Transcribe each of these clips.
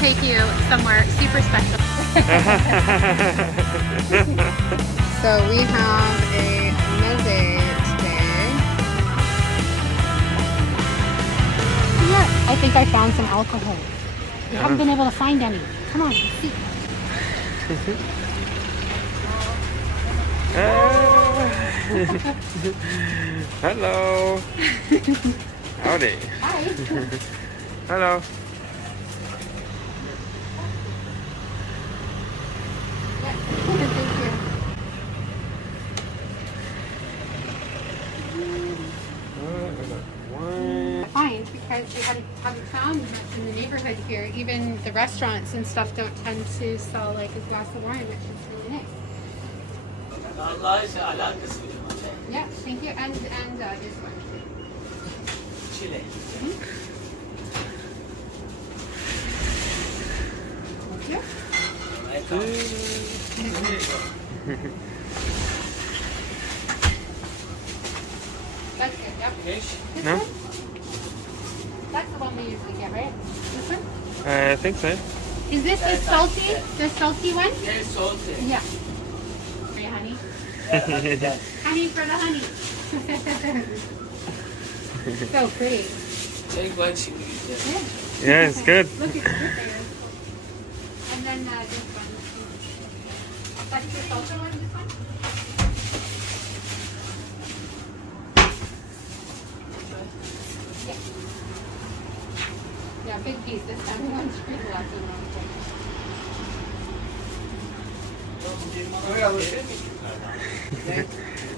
take you somewhere super special. So we have a meze today. Yeah, I think I found some alcohol. We haven't been able to find any. Come on, let's see. Hello. Howdy. Hi. Hello. Fine, because we haven't found much in the neighborhood here. Even the restaurants and stuff don't tend to sell like a glass of wine, which is really nice. Yeah, thank you. And this one. Chile. Thank you. That's it, yep. This No? one? That's the one we usually get, right? This one? I think so. Is this the salty? The salty one? Yes, salty. Yeah. For your honey? Honey for the honey. So pretty. Take what you need. Yeah, it's good. Look, it's good there. And then this one. That's the salsa one, this one? Yeah. Yeah, big piece this time. We want to sprinkle lots of them.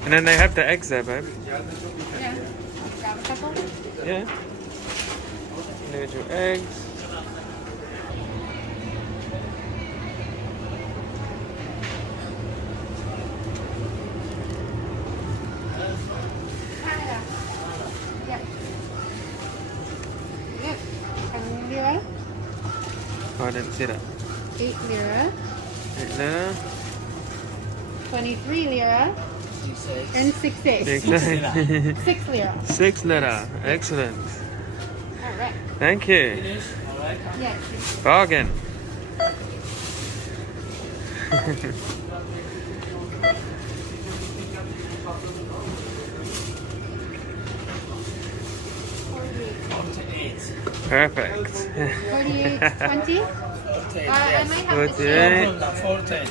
And then they have the eggs there, babe. Yeah. Grab a couple. Yeah. Individual eggs. Canada. Yeah. Yep. 10 lira. Oh, I didn't see that. 8 lira. 8 lira. 23 lira. And 6 days. 6 lira. 6 lira. Excellent. All right. Thank you. Yeah. Bargain. Perfect. 48, 20. I might have to 48.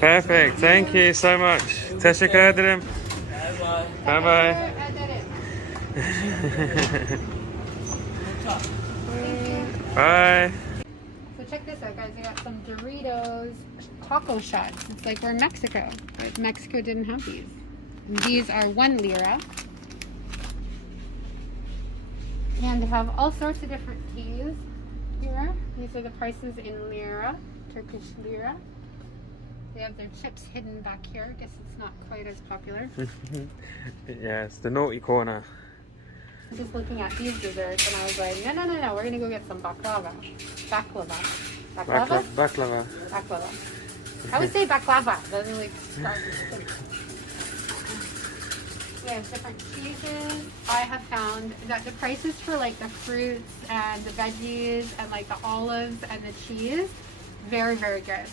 Perfect. Thank you so much. Teşekkür ederim. Bye bye. Bye. So check this out, guys. I got some Doritos taco shots. It's like we're in Mexico, but Mexico didn't have these. And these are 1 lira. And they have all sorts of different teas here. These are the prices in lira, Turkish lira. They have their chips hidden back here. I guess it's not quite as popular. Yeah, it's the naughty corner. I was just looking at these desserts and I was like, no, we're gonna go get some baklava. Baklava? Baklava. Baklava. I would say baklava. Doesn't like start with We have different cheeses. I have found that the prices for like the fruits and the veggies and like the olives and the cheese, very, very good.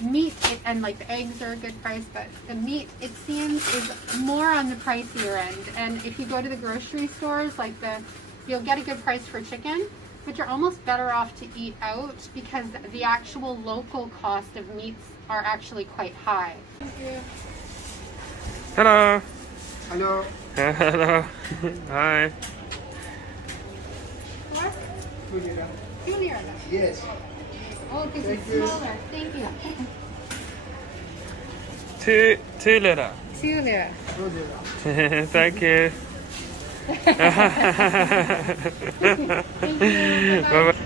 Meat and like the eggs are a good price, but the meat, it seems, is more on the pricier end. And if you go to the grocery stores, like you'll get a good price for chicken, but you're almost better off to eat out because the actual local cost of meats are actually quite high. Thank you. Hello. Hello. Hello. Hi. What? 2 lira. 2 lira. Yes. Oh, this is Thank you. smaller. Thank you. 2 lira. 2 lira. 2 lira. Thank you. Thank you. Bye-bye.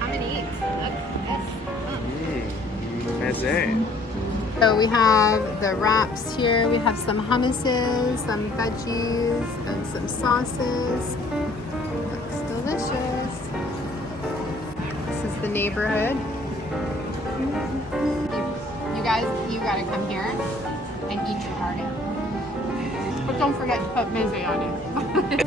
I'm gonna eat. Look at this. Meze. So we have the wraps here. We have some hummuses, some veggies, and some sauces. Looks delicious. This is the neighborhood. You guys, you gotta come here and eat your garden. don't forget to put meze on it.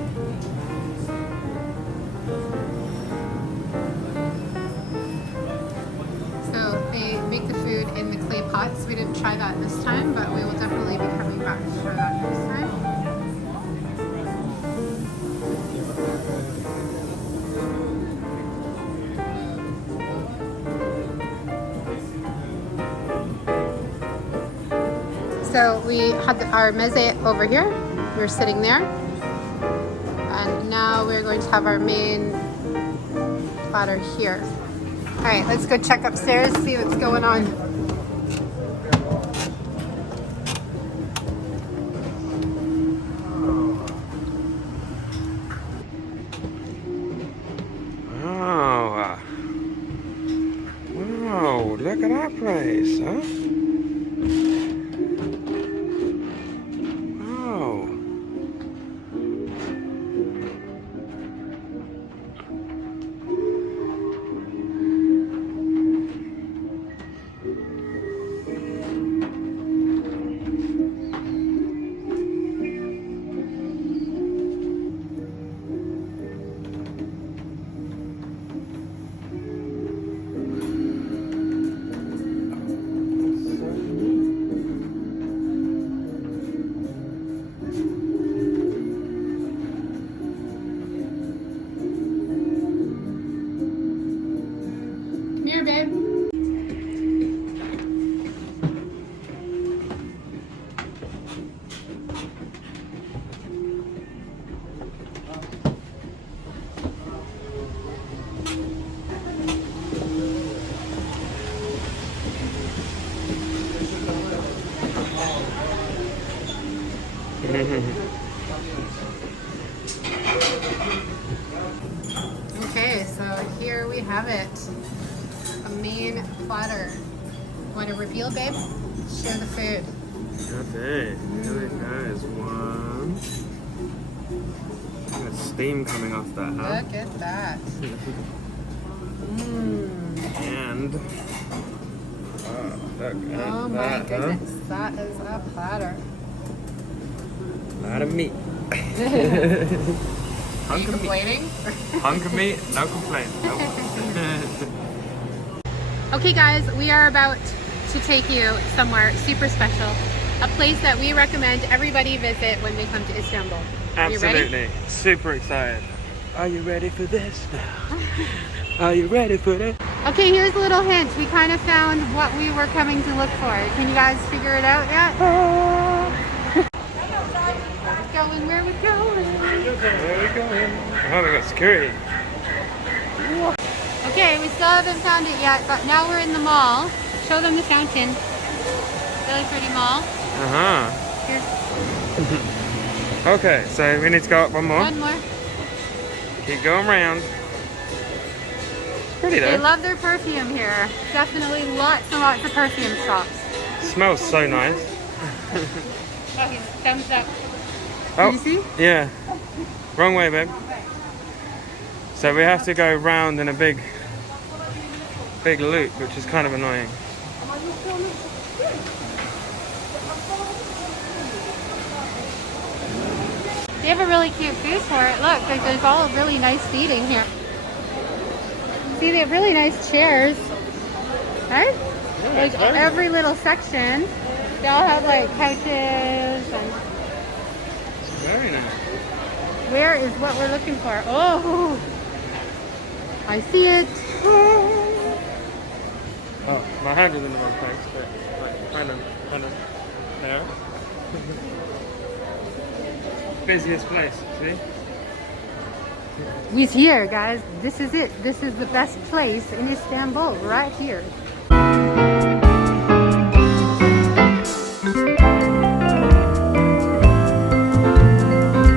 So they make the food in the clay pots. We didn't try that this time, but we will definitely be coming back to try that next time. So we had our meze over here. We're sitting there. And now we're going to have our main platter here. All right, let's go check upstairs, see what's going on. Oh, wow, look at that place, huh? Wow. Here, babe. Okay, so here we have it. A main platter. Want to reveal, babe? Share the food. Okay, here it goes. One. There's steam coming off that, huh? Look at that. And look at Oh my that, goodness, that is a platter. Huh? A lot of meat. Are you complaining? Hunk of meat, no complaint. Nope. Okay guys, we are about to take you somewhere super special. A place that we recommend everybody visit when they come to Istanbul. Are you ready? Absolutely. Super excited. Are you ready for this now? Are you ready for this? Okay, here's a little hint. We kind of found what we were coming to look for. Can you guys figure it out yet? Where we going? Where are we going? Oh, we got security. Okay, we still haven't found it yet, but now we're in the mall. Show them the fountain. Really pretty mall. Here. Okay, so we need to go up one more. One more. Keep going round. It's pretty though. They love their perfume here. Definitely lots and lots of perfume shops. Smells so nice. Oh, he's thumbs up. Oh, Did you see? Yeah. Wrong way, babe. So we have to go round in a big loop, which is kind of annoying. They have a really cute food for it. Look, there's all really nice seating here. See, they have really nice chairs. Right? Yeah, Like very every little section. They all have like couches and very nice. where is what we're looking for? Oh, I see it. Oh, my hand is in the wrong place, but like kind of there. Busiest place, see? We's here, guys. This is it. This is the best place in Istanbul, right here.